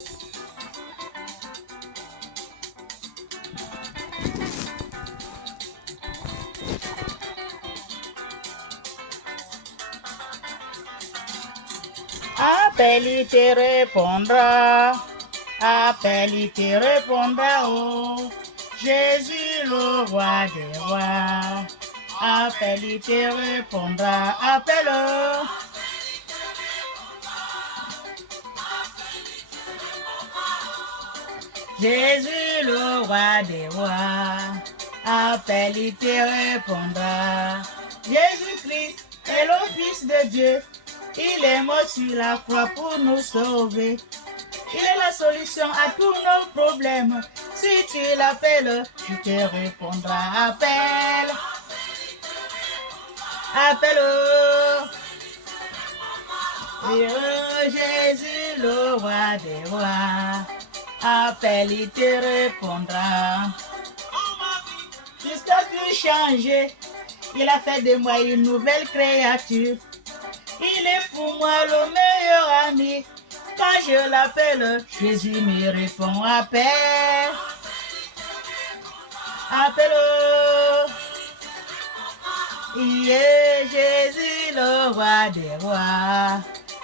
Appelle, il te répondra. Appelle, il te répondra. Oh, Jésus, le roi des rois. Appelle, il te répondra. Appelle. Jésus, le roi des rois. Appelle, il te répondra. Jésus-Christ est le Fils de Dieu. Il est mort sur la croix pour nous sauver. Il est la solution à tous nos problèmes. Si tu l'appelles, il te répondra. Appelle. Appelle. Oh, Jésus, le roi des rois. Appelle, il te répondra. Jusqu'à tout changer, il a fait de moi une nouvelle créature. Il est pour moi le meilleur ami. Quand je l'appelle, Jésus me répond. Appelle. Appelle. Il est Jésus, le roi des rois.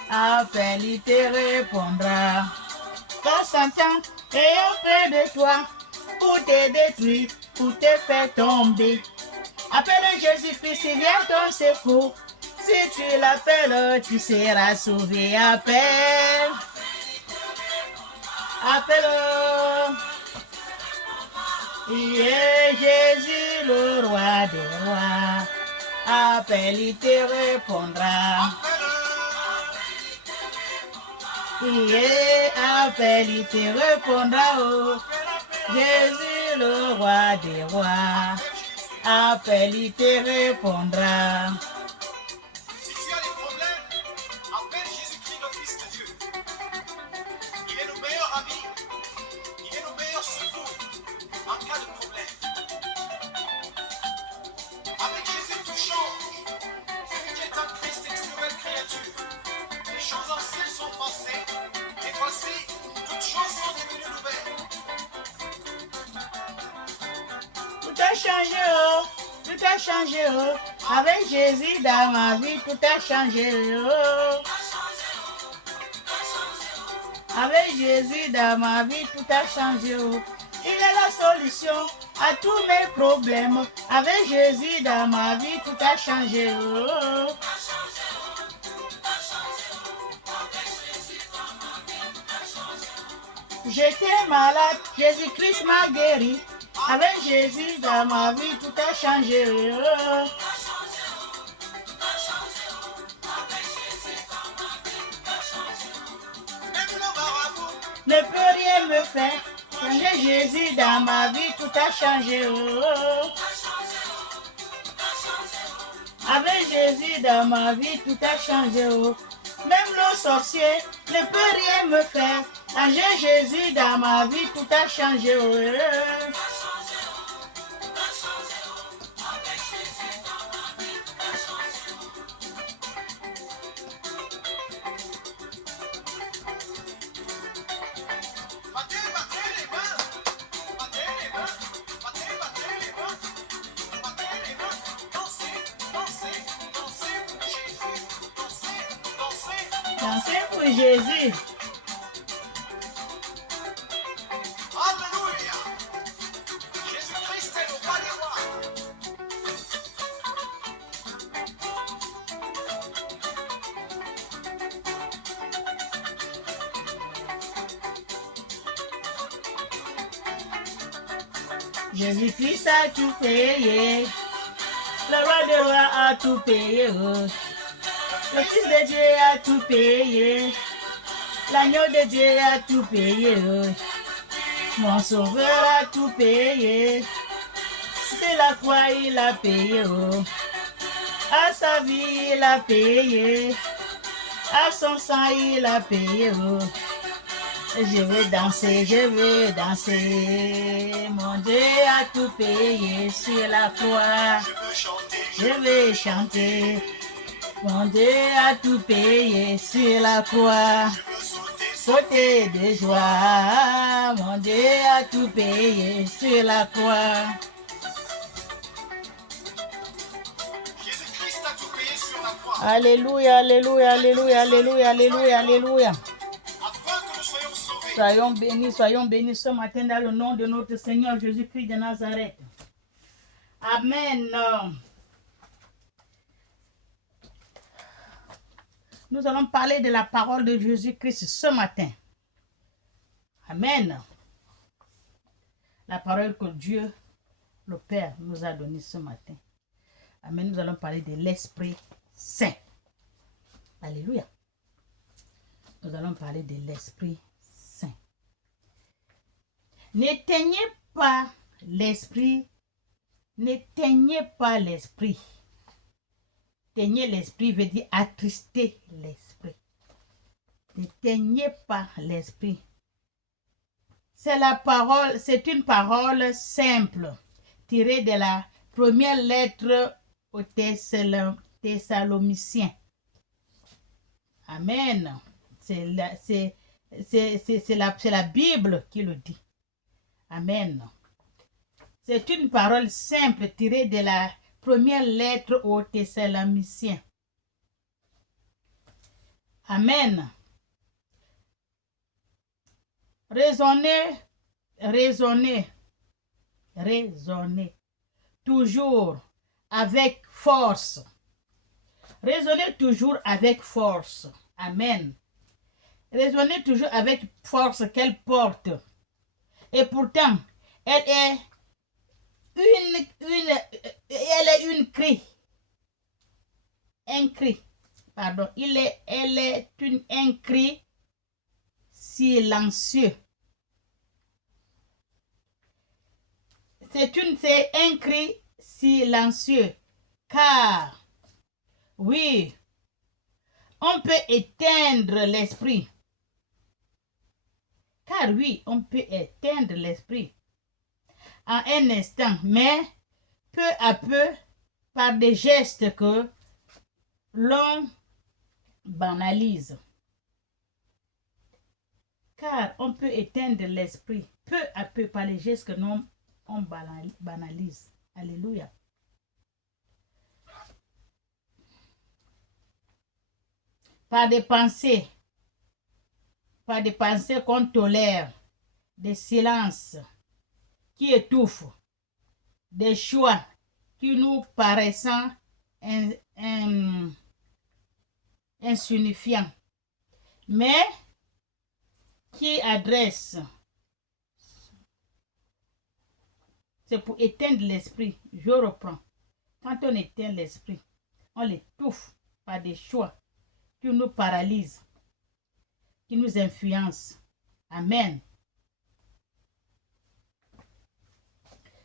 Appelle, il te répondra. Quand Satan est auprès de toi, pour te détruire, pour te faire tomber, appelle Jésus-Christ, il vient ton secours. Si tu l'appelles, tu seras sauvé. Appelle. Appelle. Il est Jésus, le roi des rois. Appelle, il te répondra. Il est appelle, il te répondra. Oh, Jésus, le roi des rois. Appelle, il te répondra. Tout a changé, oh, tout a changé, oh. Avec Jésus dans ma vie, tout a changé, oh. Avec Jésus dans ma vie, tout a changé, oh. Il est la solution à tous mes problèmes. Avec Jésus dans ma vie, tout a changé, oh. J'étais malade, Jésus-Christ m'a guéri. Avec Jésus dans ma vie, tout a changé. Oh. Ne peut rien me faire. Avec Jésus dans ma vie, tout a changé. Oh. Avec Jésus dans ma vie, tout a changé. Oh. Même le sorcier ne peut rien me faire. Avec Jésus dans ma vie, tout a changé. Oh. Dansez pour Jésus. Alléluia. Jésus-Christ est le roi des rois. Jésus-Christ a tout payé. Le roi des rois a tout payé. Oh. Le Fils de Dieu a tout payé. L'agneau de Dieu a tout payé. Oh. Mon sauveur a tout payé. C'est la croix, il a payé. Oh. À sa vie, il a payé. À son sang, il a payé. Oh. Je veux danser, je veux danser. Mon Dieu a tout payé sur la croix. Je veux chanter. Mon Dieu a tout payé sur la croix. Sautez de joie, mon Dieu a tout payé sur la croix. Jésus-Christ a tout payé sur la croix. Alléluia, alléluia, alléluia, alléluia, alléluia, alléluia. Afin que nous soyons sauvés. Soyons bénis ce matin dans le nom de notre Seigneur Jésus-Christ de Nazareth. Amen. Nous allons parler de la parole de Jésus-Christ ce matin. Amen. La parole que Dieu, le Père, nous a donnée ce matin. Amen. Nous allons parler de l'Esprit Saint. Alléluia. Nous allons parler de l'Esprit Saint. N'éteignez pas l'Esprit. N'éteignez pas l'Esprit. Éteigner l'Esprit veut dire attrister l'Esprit. N'éteignez pas l'Esprit. C'est une parole simple, tirée de la première lettre aux Thessaloniciens. Amen. C'est la Bible qui le dit. Amen. C'est une parole simple tirée de la première lettre aux Thessaloniciens. Amen. Raisonnez toujours avec force. Raisonnez toujours avec force. Amen. Raisonnez toujours avec force qu'elle porte. Et pourtant, elle est un cri silencieux. C'est un cri silencieux, car oui, on peut éteindre l'esprit. Car oui, on peut éteindre l'esprit en un instant, mais peu à peu, par des gestes que l'on banalise. Car on peut éteindre l'esprit peu à peu par les gestes que l'on banalise. Alléluia. Par des pensées qu'on tolère, des silences qui étouffent, des choix qui nous paraissent insignifiants, mais qui adressent. C'est pour éteindre l'esprit. Je reprends. Quand on éteint l'esprit, on l'étouffe par des choix qui nous paralysent, qui nous influencent. Amen.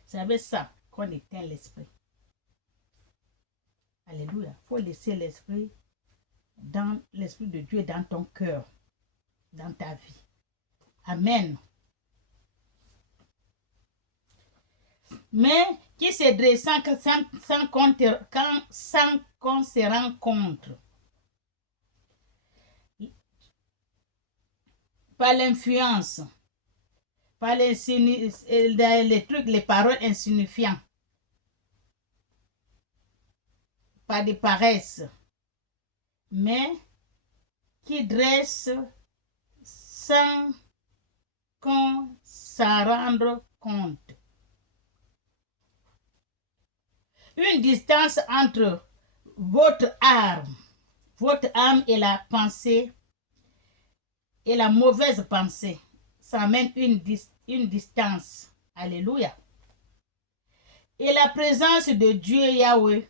C'est avec ça qu'on éteint l'esprit. Alléluia. Il faut laisser l'esprit de Dieu dans ton cœur, dans ta vie. Amen. Mais qui se dressant sans qu'on se rencontre. Par l'influence, par les trucs, les paroles insignifiantes, par des paresses, mais qui dresse sans qu'on s'en rende compte. Une distance entre votre âme et la pensée, et la mauvaise pensée, ça amène une distance. Alléluia. Et la présence de Dieu Yahweh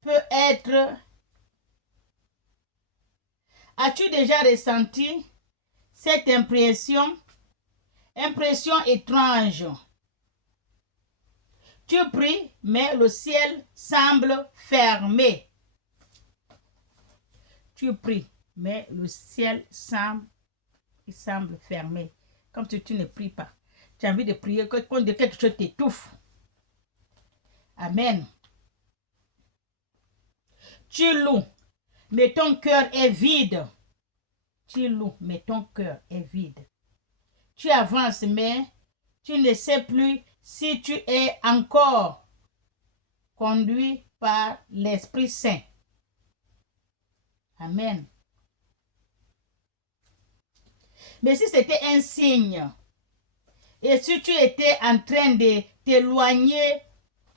peut être... As-tu déjà ressenti cette impression étrange? Tu pries, mais le ciel semble fermé. Tu pries, mais le ciel semble fermé. Comme si tu ne pries pas. Tu as envie de prier, quand quelque chose t'étouffe. Amen. Tu loues, mais ton cœur est vide. tu loues, mais ton cœur est vide. Tu avances, mais tu ne sais plus si tu es encore conduit par l'Esprit Saint. Amen. Mais si c'était un signe, et si tu étais en train de t'éloigner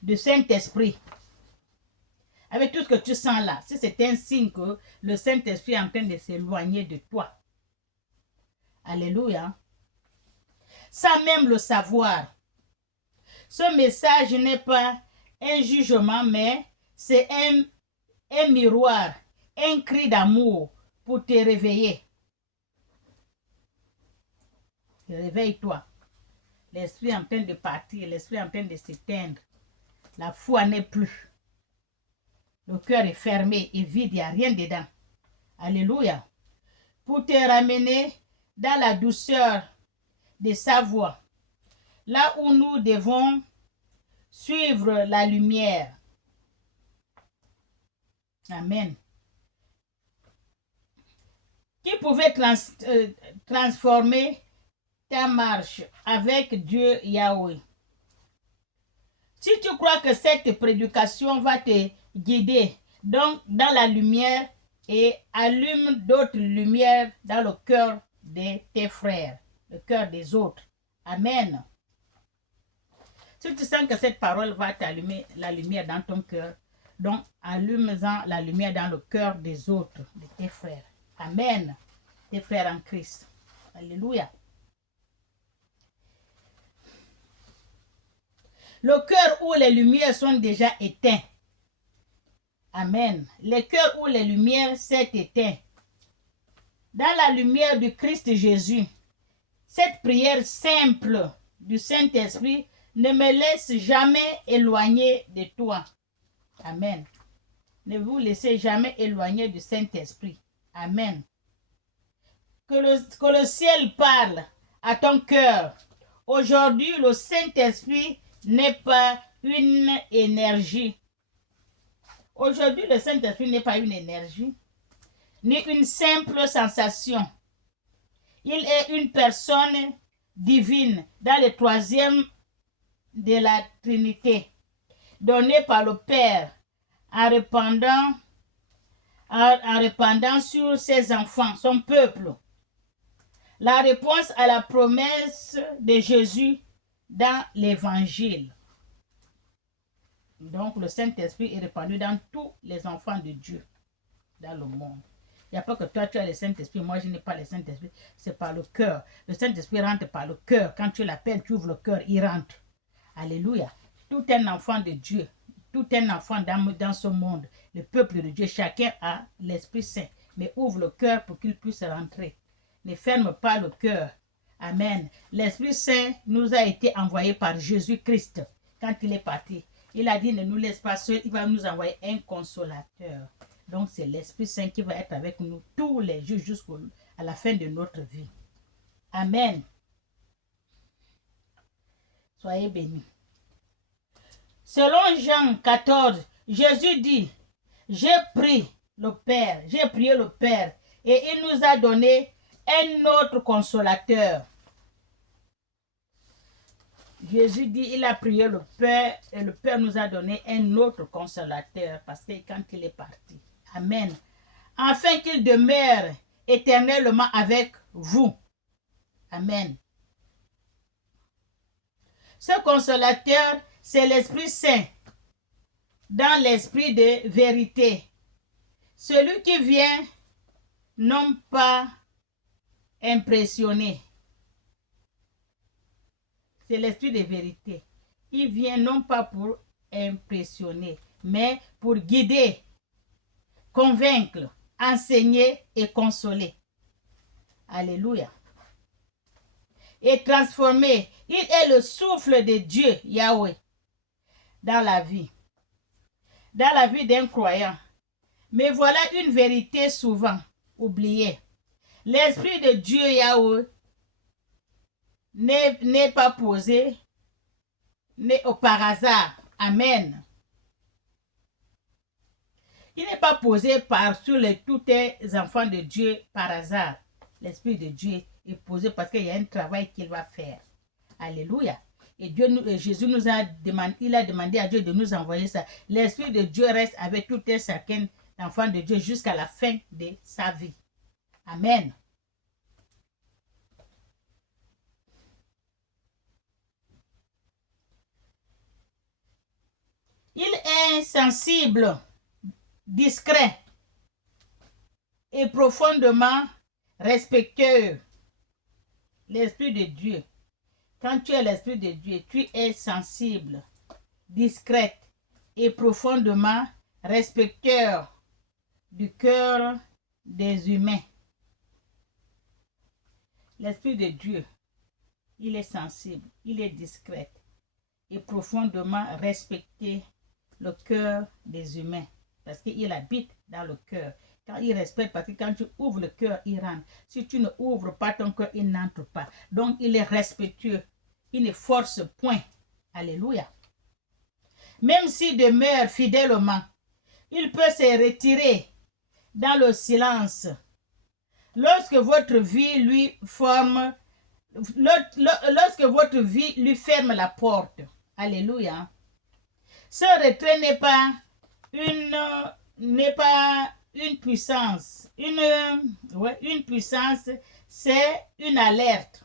du Saint-Esprit, avec tout ce que tu sens là, si c'est un signe que le Saint-Esprit est en train de s'éloigner de toi, alléluia, sans même le savoir, ce message n'est pas un jugement, mais c'est un miroir, un cri d'amour pour te réveiller. Réveille-toi. L'esprit est en train de partir, l'esprit est en train de s'éteindre. La foi n'est plus. Le cœur est fermé et vide, il n'y a rien dedans. Alléluia. Pour te ramener dans la douceur de sa voix, là où nous devons suivre la lumière. Amen. Qui pouvait transformer ta marche avec Dieu Yahweh. Si tu crois que cette prédication va te guider donc dans la lumière et allume d'autres lumières dans le cœur de tes frères, le cœur des autres. Amen. Si tu sens que cette parole va t'allumer la lumière dans ton cœur, donc allume-en la lumière dans le cœur des autres, de tes frères. Amen. Tes frères en Christ. Alléluia. Le cœur où les lumières sont déjà éteintes. Amen. Le cœur où les lumières s'est éteint. Dans la lumière du Christ Jésus, cette prière simple du Saint-Esprit ne me laisse jamais éloigner de toi. Amen. Ne vous laissez jamais éloigner du Saint-Esprit. Amen. Que le ciel parle à ton cœur. Aujourd'hui, le Saint-Esprit n'est pas une énergie. Aujourd'hui, le Saint-Esprit n'est pas une énergie, ni une simple sensation. Il est une personne divine dans le troisième de la Trinité, donné par le Père en répandant sur ses enfants, son peuple. La réponse à la promesse de Jésus dans l'Évangile. Donc, le Saint-Esprit est répandu dans tous les enfants de Dieu, dans le monde. Il n'y a pas que toi, tu as le Saint-Esprit, moi, je n'ai pas le Saint-Esprit, c'est par le cœur. Le Saint-Esprit rentre par le cœur. Quand tu l'appelles, tu ouvres le cœur, il rentre. Alléluia. Tout un enfant de Dieu, tout un enfant dans ce monde, le peuple de Dieu, chacun a l'Esprit Saint, mais ouvre le cœur pour qu'il puisse rentrer. Ne ferme pas le cœur. Amen. L'Esprit Saint nous a été envoyé par Jésus-Christ quand il est parti. Il a dit ne nous laisse pas seuls, il va nous envoyer un consolateur. Donc c'est l'Esprit Saint qui va être avec nous tous les jours jusqu'à la fin de notre vie. Amen. Soyez bénis. Selon Jean 14, Jésus dit, j'ai prié le Père, et il nous a donné un autre consolateur. Jésus dit, il a prié le Père et le Père nous a donné un autre consolateur parce que quand il est parti. Amen. Afin qu'il demeure éternellement avec vous. Amen. Ce consolateur, c'est l'Esprit Saint dans l'esprit de vérité. Celui qui vient non pas impressionner. C'est l'esprit de vérité. Il vient non pas pour impressionner, mais pour guider, convaincre, enseigner et consoler. Alléluia. Et transformer. Il est le souffle de Dieu, Yahweh, dans la vie d'un croyant. Mais voilà une vérité souvent oubliée. L'Esprit de Dieu, Yahweh, n'est pas posé par hasard. Amen. Il n'est pas posé sur tous les enfants de Dieu par hasard. l'Esprit de Dieu est posé parce qu'il y a un travail qu'il va faire. Alléluia. Et Jésus nous a demandé, il a demandé à Dieu de nous envoyer ça. L'Esprit de Dieu reste avec tout un chacun d'enfant de Dieu jusqu'à la fin de sa vie. Amen. Il est sensible, discret et profondément respectueux. L'Esprit de Dieu. Quand tu es l'Esprit de Dieu, tu es sensible, discrète et profondément respectueux du cœur des humains. L'Esprit de Dieu, il est sensible, il est discret et profondément respecté le cœur des humains parce qu'il habite dans le cœur. Quand il respecte, parce que quand tu ouvres le cœur, il rentre. Si tu ne ouvres pas ton cœur, il n'entre pas. Donc, il est respectueux. Il ne force point. Alléluia. Même s'il demeure fidèlement, il peut se retirer dans le silence. Lorsque votre vie lui ferme la porte. Alléluia. Ce retrait n'est pas une puissance. Une puissance, c'est une alerte.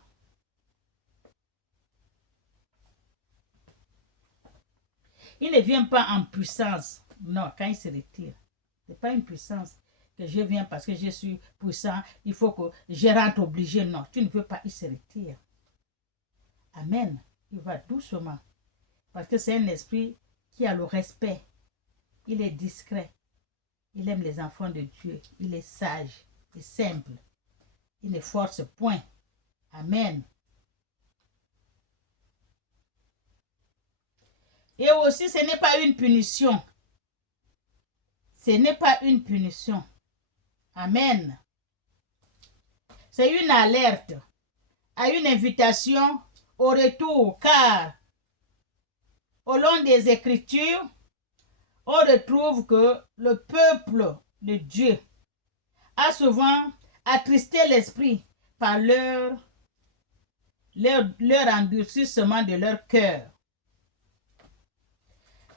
Il ne vient pas en puissance. Non, quand il se retire. Ce n'est pas une puissance que je viens parce que je suis puissant. Il faut que je rentre obligé. Non, tu ne veux pas, il se retire. Amen. Il va doucement. Parce que c'est un esprit qui a le respect. Il est discret. Il aime les enfants de Dieu. Il est sage et simple. Il ne force point. Amen. Et aussi, ce n'est pas une punition. Ce n'est pas une punition. Amen. C'est une alerte à une invitation au retour, car au long des Écritures, on retrouve que le peuple de Dieu a souvent attristé l'esprit par leur endurcissement de leur cœur.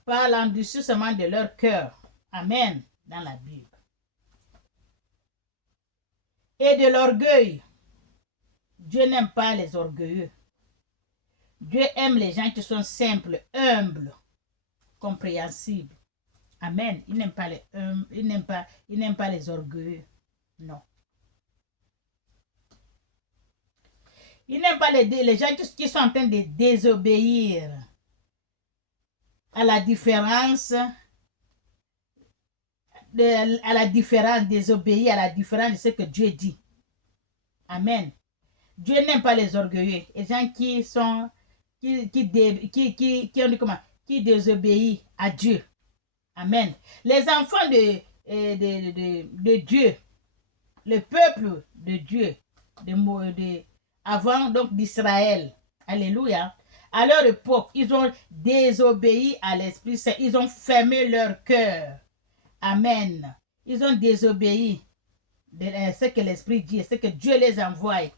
Par l'endurcissement de leur cœur. Amen. Dans la Bible. Et de l'orgueil. Dieu n'aime pas les orgueilleux. Dieu aime les gens qui sont simples, humbles, compréhensibles. Amen. Il n'aime pas les orgueilleux. Non. Il n'aime pas les gens qui sont en train de désobéir à la différence, désobéir à la différence de ce que Dieu dit. Amen. Dieu n'aime pas les orgueilleux, les gens qui désobéissent à Dieu. Amen. Les enfants de Dieu, le peuple de Dieu, avant donc d'Israël, alléluia, à leur époque, ils ont désobéi à l'Esprit Saint, ils ont fermé leur cœur. Amen. Ils ont désobéi à ce que l'Esprit dit, ce que Dieu les envoie.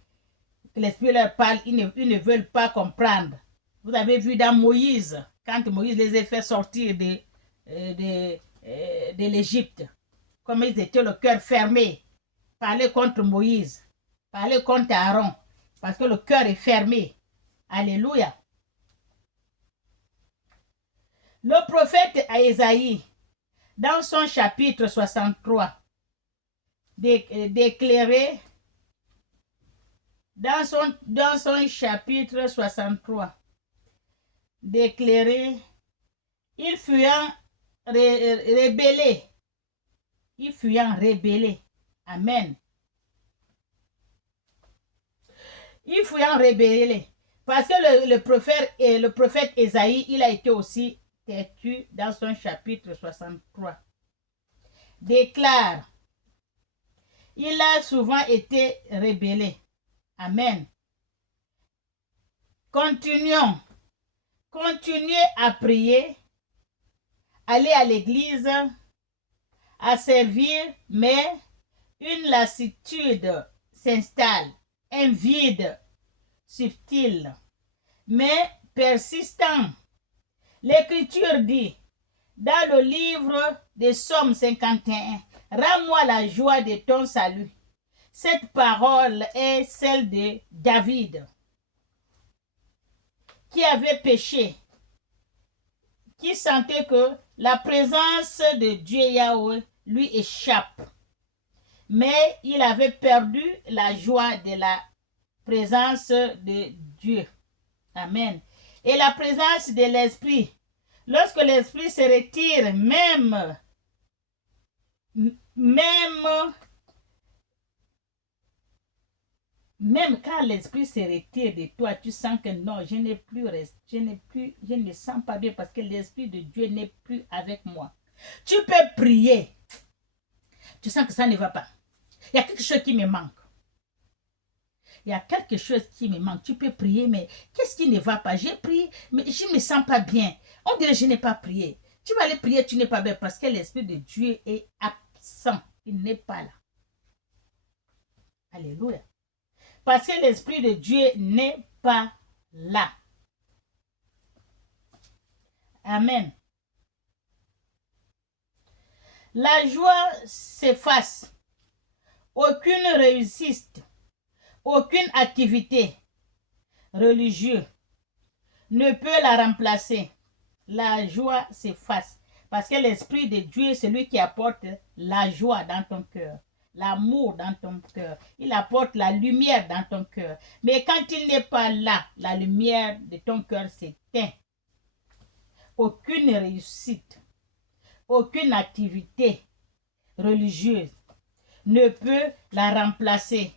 Que l'Esprit leur parle, ils ne veulent pas comprendre. Vous avez vu dans Moïse, quand Moïse les a fait sortir de l'Égypte, comme ils étaient le cœur fermé, parler contre Moïse, parler contre Aaron, parce que le cœur est fermé. Alléluia. Le prophète Ésaïe, dans son chapitre 63, déclarait, dans son chapitre 63, déclaré, il fuyant rébellé. Amen. Il fuyant rébellé. Parce que le prophète Ésaïe, il a été aussi têtu dans son chapitre 63. Déclare, il a souvent été rébellé. Amen. Continuez à prier, aller à l'église, à servir, mais une lassitude s'installe, un vide subtil, mais persistant. L'Écriture dit, dans le livre des Psaumes 51, « Rends-moi la joie de ton salut ». Cette parole est celle de David, qui avait péché, qui sentait que la présence de Dieu Yahweh lui échappe. Mais il avait perdu la joie de la présence de Dieu. Amen. Et la présence de l'Esprit. Lorsque l'Esprit se retire, même quand l'Esprit se retire de toi, tu sens que non, je ne sens pas bien parce que l'Esprit de Dieu n'est plus avec moi. Tu peux prier. Tu sens que ça ne va pas. Il y a quelque chose qui me manque. Il y a quelque chose qui me manque. Tu peux prier, mais qu'est-ce qui ne va pas? J'ai prié, mais je ne me sens pas bien. On dirait que je n'ai pas prié. Tu vas aller prier, tu n'es pas bien parce que l'Esprit de Dieu est absent. Il n'est pas là. Alléluia. Parce que l'Esprit de Dieu n'est pas là. Amen. La joie s'efface. Aucune réussite, aucune activité religieuse ne peut la remplacer. La joie s'efface. Parce que l'Esprit de Dieu est celui qui apporte la joie dans ton cœur, l'amour dans ton cœur. Il apporte la lumière dans ton cœur. Mais quand il n'est pas là, la lumière de ton cœur s'éteint. Aucune réussite, aucune activité religieuse ne peut la remplacer.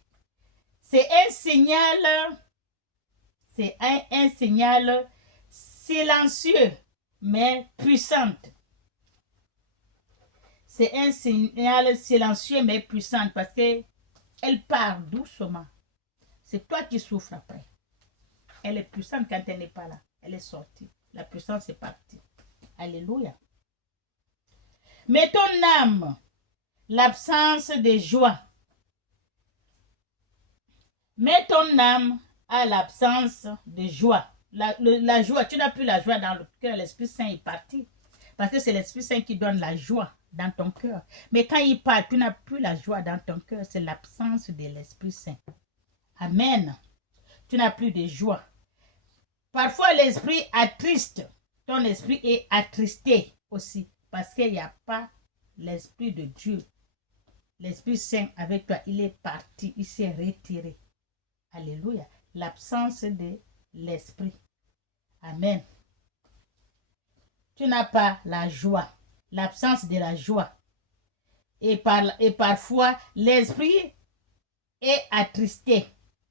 C'est un signal silencieux, mais puissant. C'est un signal silencieux, mais puissant, parce qu'elle part doucement. C'est toi qui souffres après. Elle est puissante quand elle n'est pas là. Elle est sortie. La puissance est partie. Alléluia. Mais ton âme, l'absence de joie. Mais ton âme a l'absence de joie. La joie, tu n'as plus la joie dans le cœur. L'Esprit Saint est parti. Parce que c'est l'Esprit Saint qui donne la joie dans ton cœur. Mais quand il part, tu n'as plus la joie dans ton cœur. C'est l'absence de l'Esprit Saint. Amen. Tu n'as plus de joie. Parfois, l'esprit attriste. Ton esprit est attristé aussi. Parce qu'il n'y a pas l'Esprit de Dieu. L'Esprit Saint avec toi, il est parti. Il s'est retiré. Alléluia. L'absence de l'Esprit. Amen. Tu n'as pas la joie. L'absence de la joie. Et parfois, l'Esprit est attristé.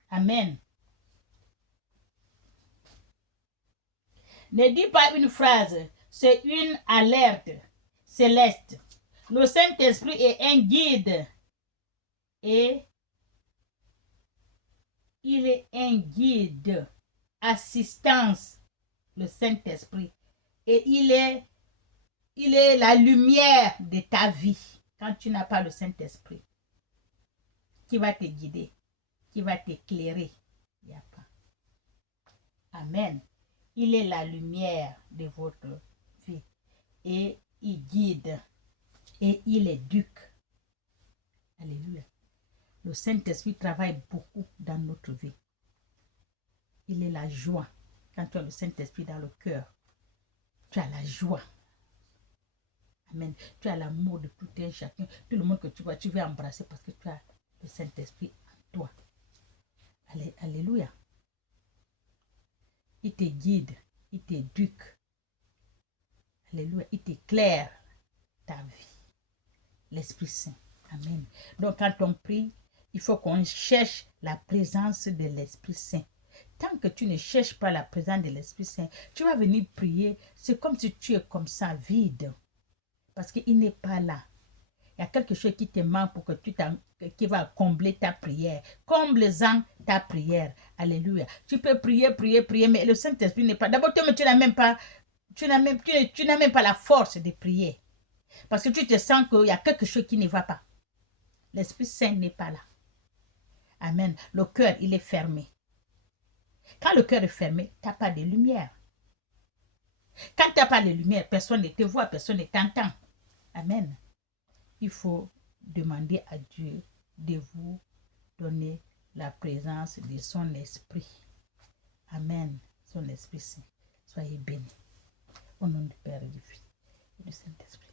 Amen. Ne dis pas une phrase, c'est une alerte céleste. Le Saint-Esprit est un guide et il est un guide, assistance, le Saint-Esprit. Et il est la lumière de ta vie quand tu n'as pas le Saint-Esprit qui va te guider, qui va t'éclairer. Il n'y a pas. Amen. Il est la lumière de votre vie et il guide et il éduque. Alléluia. Le Saint-Esprit travaille beaucoup dans notre vie. Il est la joie. Quand tu as le Saint-Esprit dans le cœur, tu as la joie. Amen. Tu as l'amour de tout un chacun. Tout le monde que tu vois, tu veux embrasser parce que tu as le Saint-Esprit en toi. Alléluia. Il te guide, il t'éduque. Alléluia. Il t'éclaire ta vie. L'Esprit Saint. Amen. Donc quand on prie, il faut qu'on cherche la présence de l'Esprit Saint. Tant que tu ne cherches pas la présence de l'Esprit Saint, tu vas venir prier. C'est comme si tu es comme ça, vide. Parce qu'il n'est pas là. Il y a quelque chose qui te manque pour que qui va combler ta prière. Comble-en ta prière. Alléluia. Tu peux prier, mais le Saint-Esprit n'est pas. D'abord, tu n'as même pas la force de prier. Parce que tu te sens qu'il y a quelque chose qui ne va pas. L'Esprit Saint n'est pas là. Amen. Le cœur, il est fermé. Quand le cœur est fermé, tu n'as pas de lumière. Quand tu n'as pas de lumière, personne ne te voit, personne ne t'entend. Amen. Il faut demander à Dieu de vous donner la présence de son esprit. Amen. Son esprit saint. Soyez bénis. Au nom du Père et du Fils et du Saint-Esprit.